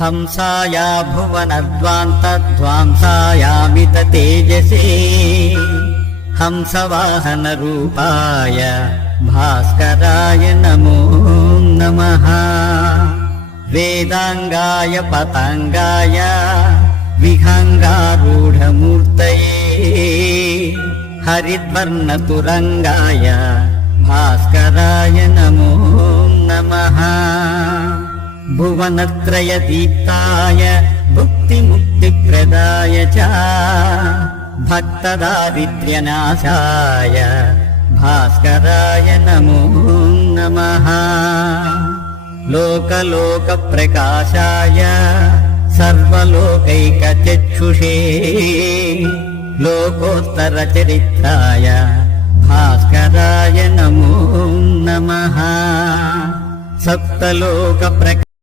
हंसाया भुवनध्वान्तध्वांसायामित तेजसे हंसवाहनरूपाय भास्कराय नमो नमः वेदाङ्गाय पतङ्गाय विहङ्गारूढमूर्तये हरिद्वर्णतुरङ्गाय भास्कराय नमो नमः भुवनत्रयदीप्ताय भुक्तिमुक्तिप्रदाय च भक्तदारिद्र्यनाशाय भास्कराय नमो नमः लोकलोकप्रकाशाय सर्वलोकैकचक्षुषे लोकोत्तरचरित्राय भास्कराय नमो नमः सप्तलोकप्रका